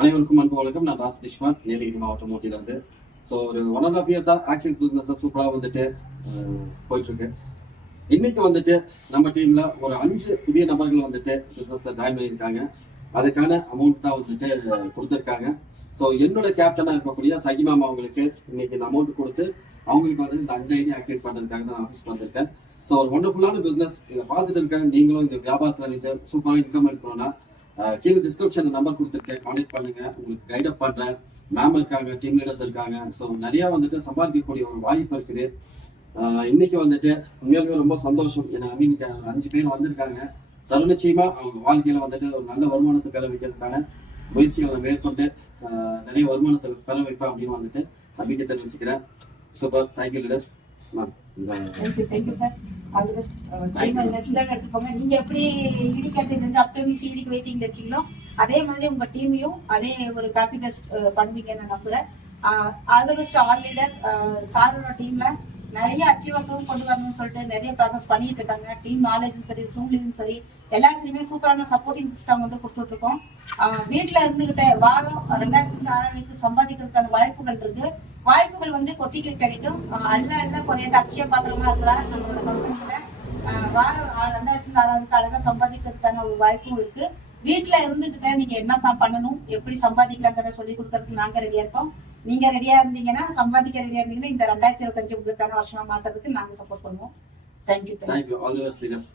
அனைவருக்கும் அன்பு வணக்கம். நான் ராசதீஷ்மான், நீலகிரி மாவட்டம் ஊட்டியிலிருந்து. ஸோ ஒரு 1.5 இயர்ஸாக ஆக்சிஸ் பிஸ்னஸ் சூப்பராக வந்துட்டு போயிட்டு இருக்கு. இன்னைக்கு வந்துட்டு நம்ம டீம்ல ஒரு 5 புதிய நபர்கள் வந்துட்டு பிஸ்னஸ்ல ஜாயின் பண்ணியிருக்காங்க. அதுக்கான அமௌண்ட் தான் வந்துட்டு கொடுத்துருக்காங்க. ஸோ என்னோட கேப்டனா இருக்கக்கூடிய சகிமாமா அவங்களுக்கு இன்னைக்கு இந்த அமௌண்ட் கொடுத்து அவங்களுக்கு வந்து இந்த 5 ஐடியா ஆக்டிவேட் பண்ணுறதுக்காக தான் ஆஃபீஸ்க்கு வந்திருக்கேன். ஸோ ஒரு ஒண்டர்ஃபுல்லான பிஸ்னஸ் இதை பார்த்துட்டு இருக்காங்க. நீங்களும் இந்த வியாபாரத்தில் நீங்கள் சூப்பராக இன்கம் எடுக்கணும்னா கீழே டிஸ்கிரிப்ஷன்ல நம்பர் கொடுத்துருக்கேன், கான்டெக்ட் பண்ணுங்க. உங்களுக்கு கைடப் பண்றேன். மேம் இருக்காங்க, டீம் லீடர்ஸ் இருக்காங்க. ஸோ நிறைய வந்துட்டு சம்பாதிக்கக்கூடிய ஒரு வாய்ப்பு இருக்குது. இன்னைக்கு வந்துட்டு உண்மையாலுமே ரொம்ப சந்தோஷம். ஏன்னா இன்னைக்கு 5 பேர் வந்திருக்காங்க. நிச்சயமா அவங்க வாழ்க்கையில வந்துட்டு ஒரு நல்ல வருமானத்தை பெற வைக்கிறதுக்கான முயற்சிகளை மேற்கொண்டு நிறைய வருமானத்தை பெற வைப்பேன் அப்படின்னு வந்துட்டு நம்பிக்கை தெரிவிச்சுக்கிறேன். Super, thank you leaders. நீங்க எப்படி இடிக்கிறதுல அப்கமிங் சீடிக்கு வெயிட்டிங்ல இருக்கீங்களோ அதே மாதிரி உங்க டீமையும் அதே ஒரு காப்பி பெஸ்ட் பண்ணுவீங்கன்னு நான் நம்புறேன். All the best all leaders. சாரோட டீம்ல நிறைய அச்சீவர்ஸும் கொண்டு வரணும்னு சொல்லிட்டு நிறைய ப்ராசஸ் பண்ணிட்டு இருக்காங்க. டீம் நாலேஜும் சரி, சூழ்நிலையும் சரி, எல்லா இடத்துலையுமே சூப்பரான சப்போர்ட்டிங் சிஸ்டம் வந்து கொடுத்துட்டு இருக்கோம். வீட்டுல இருந்துகிட்ட வாரம் 2000 சம்பாதிக்கிறதுக்கான வாய்ப்புகள் இருக்கு. வாய்ப்புகள் வந்து கொட்டிகள் கிடைக்கும். அல்ல குறையாத அச்சய பாத்திரமா இருக்கலாம். நம்மளோட கம்பெனியில வாரம் 2000 அழகா சம்பாதிக்கிறதுக்கான ஒரு வாய்ப்பும் இருக்கு. வீட்டுல இருந்துகிட்ட நீங்க என்ன பண்ணணும், எப்படி சம்பாதிக்கலாங்கிறத சொல்லி கொடுக்கறதுக்கு நாங்க ரெடியா இருக்கோம். நீங்க ரெடியா இருந்தீங்கன்னா, சம்பாதிக்க ரெடியா இருந்தீங்கன்னா இந்த 2025 உங்களுக்கான வருஷமா மாத்துறதுக்கு நாங்க சப்போர்ட் பண்ணுவோம். Thank you. All the best leaders.